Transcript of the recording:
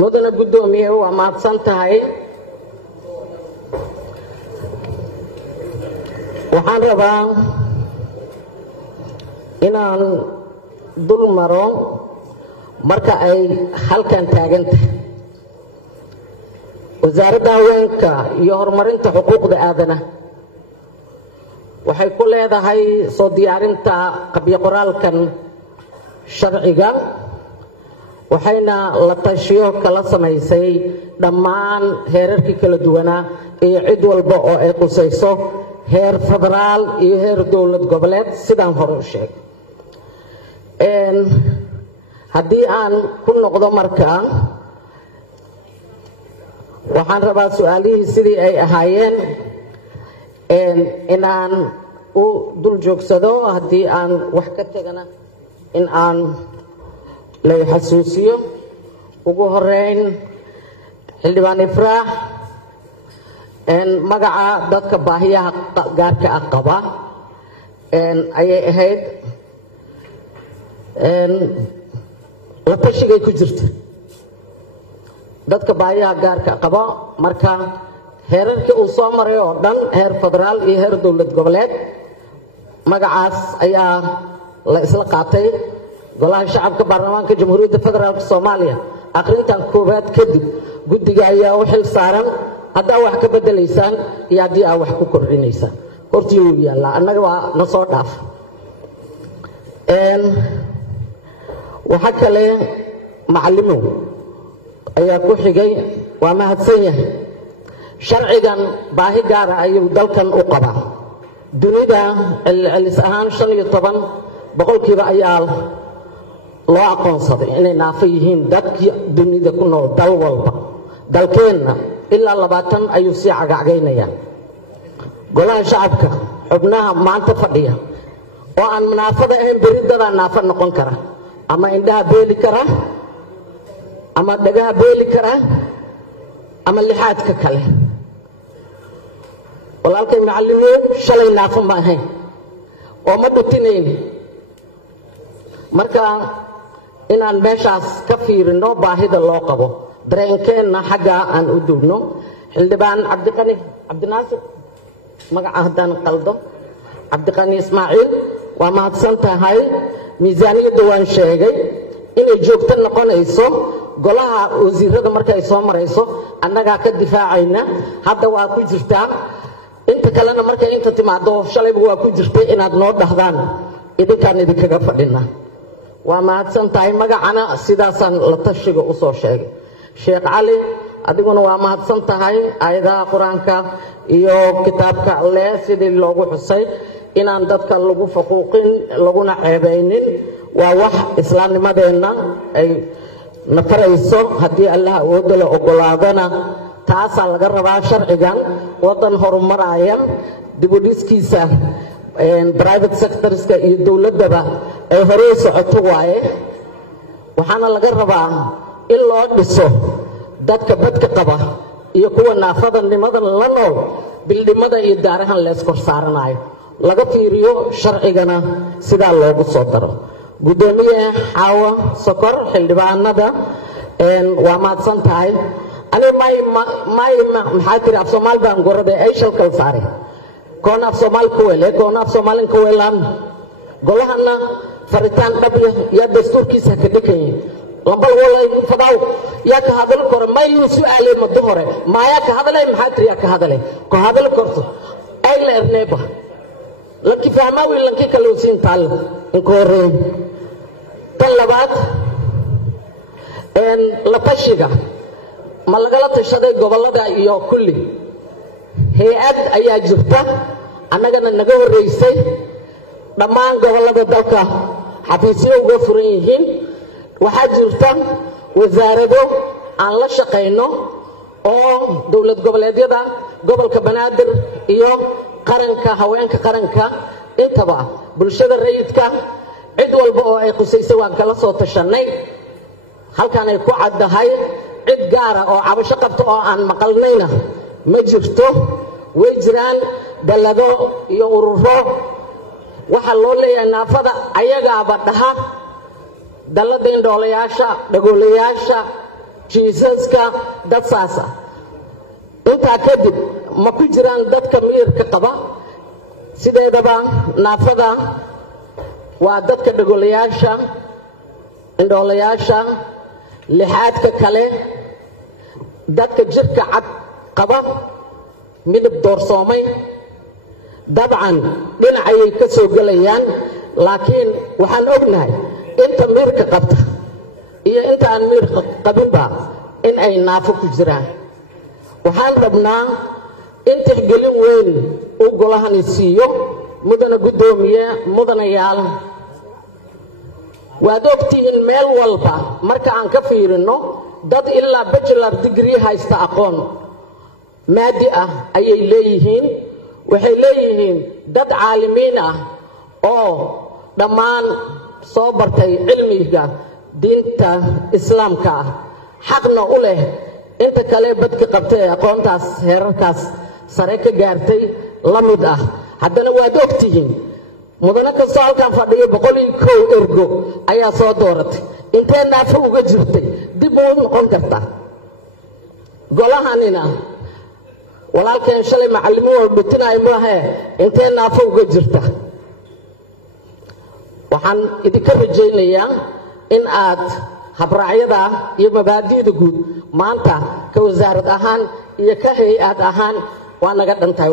mudana gudoomiye waa mahadsan tahay waxaan rabaa inaan dul maro marka ay halkan taagan tahay wasaaradda haweenka iyo horumarinta xuquuqda aadanaha waxay ku leedahay soo diyaarinta qabyo qoraalkan sharciga waxayna la tashiyo kala samaysay dhammaan heerarkii kala duwanaa iyo cid walba oo ay qusayso heer federaal iyo heer dowlad goboleed sidaan hore u sheegay haddii aan ku noqdo markaa waxaan rabaa su-aalihii sidii ay ahaayeen inaan u dul joogsado haddii aan wax ka tegana in aan la xasuusiyo ugu horeyn xildhibaan ifraax magaca dadka baahiyaha gaarka ah qaba ayay ahayd la tashigay ku jirta dadka baahiyaha gaarka qaba marka heerarkii uu soo maray oo dhan heer federaal iyo heer dowlad goboleed magacaas ayaa la isla qaatay golaha shacabka baarlamaanka jamhuuriyadda federaalka soomaaliya akhrintan koowaad kadib guddiga ayaa u xil saaran haddaa wax ka bedelaysaan iyo haddii aa wax ku kordhinaysaan hortii wuu yaallaa annaga waa na soo dhaaf waxa kale macallimow ayaa ku xigay waa mahadsan yahay sharcigan baahi gaara ayuu dalkan u qabaa dunida celcelis ahaan 15% ayaa loo aqoonsaday inay naafo yihiin dadkii dunida ku nool dal walba dalkeenna ilaa 20 ayuu sii cagacgaynaya golaha shacabka xubnaha maanta fadhiya oo aan naafada ahayn beridada naafo noqon kara ama indhaha beeli kara ama dhagaha beeli kara ama lixaadka kale walaalkay macallimiin shalay naafo ma ahayn oo ma dhutinayn marka inaan meeshaas ka fiirino baahida loo qabo dareenkeenna xagga aan u duubno xildhibaan cabdiqani cabdinaasir magaca haddaan qaldo cabdiqani ismaaciil waa mahadsan tahay miisaaniyadda waan sheegay inay joogto noqonayso golaha wasiirada marka ay soo marayso annagaa ka difaacayna hadda waa ku jirtaa inta kalena markay inta timaado shalayba waa ku jirtay inaad noo dhahdaan idinkaan idinkaga fadhina waa mahadsan tahay magacana sidaasaan la tashiga u soo sheegay sheekh cali adiguna waa mahadsan tahay aayadaha qur-aanka iyo kitaabka alle sidii loogu xusay inaan dadka lagu faquuqin laguna ceebaynin waa wax islaamnimadeenna ay nafarayso haddii allah awoodda la ogolaadana taasaa laga rabaa sharcigan waddan horumaraya dibudhiskiisa private sectorska iyo dowladdaba ay horey socoto waaye waxaana laga rabaa in loo dhiso dadka badka qaba iyo kuwa naafadanimadan la nool bildhimada iyo daarahan lees kor saaranayo laga fiiriyo sharcigana sidaa loogu soo daro gudoomiye xaawa sokor xildhibaanada waa mahadsan tahay ani maxaa tiri af soomaal baan gorade ay shalkal saaray koona af soomaal ku wele koona af soomaalin ku welaan golahana faritaan dhab ya dastuurkiisa ka dhikay lambal walay fadaw ya ka hadal kor mayu su'aale madu hore ma ya ka hadalay maxaa tiri ya ka hadalay ko hadal korto ay la erneeba laki fahma wiil lanki kala siin taal in ko hore tan labaad la tashiga ma lagala tashaday gobolada iyo kulli hay'ad ayaa jirta annagana naga horeysay dhammaan gobolada dalka xafiisyo uga furan yihiin waxaa jirta wasaarado aan la shaqayno oo dowlad goboleedyada gobolka banaadir iyo qaranka haweenka qaranka intaba bulshada rayidka cid walba oo ay qusaysay waan kala soo tashanay halkan ay ku caddahay cid gaara oo cabasho qabto oo aan maqalnayna ma jirto way jiraan dalado iyo ururo waxa loo leeyahay naafada ayagaaba dhaha dalada indhoolayaasha dhagoolayaasha jiisaska dad saasa intaa kadib ma ku jiraan dadka miyirka qaba sideedaba naafada waa dadka dhagolayaasha indhoolayaasha lixaadka kale dadka jirka cad qaba midab doorsoomay dabcan dhinacayay ka soo gelayaan laakiin waxaan ognahay inta miirka qabta iyo inta aan miirka qabinba in ay naafo ku jiraan waxaan rabnaa in tixgelin weyn uu golahani siiyo mudana guddoomiye mudanayaal waad ogtihiin meel walba marka aan ka fiirino dad ilaa bachelor degree haysta aqoon maadi ah ayay leeyihiin waxay leeyihiin dad caalimiin ah oo dhammaan soo bartay cilmiga diinta islaamka ah xaqna u leh inta kale badka qabtay aqoontaas heerarkaas sare ka gaartay la mid ah haddana waad ogtihiin mudana kastoo halkaan fadhiyo 101 ergo ayaa soo dooratay intee naafo uga jirtay dib u noqon kartaa golahanina walaalkeen shalay macallimo walbatinay maahe intee naafo uga jirta waxaan idinka rajaynayaa in aad habraacyada iyo mabaadi'da guud maanta ka wasaarad ahaan iyo ka hay'ad ahaan waa naga dhantahay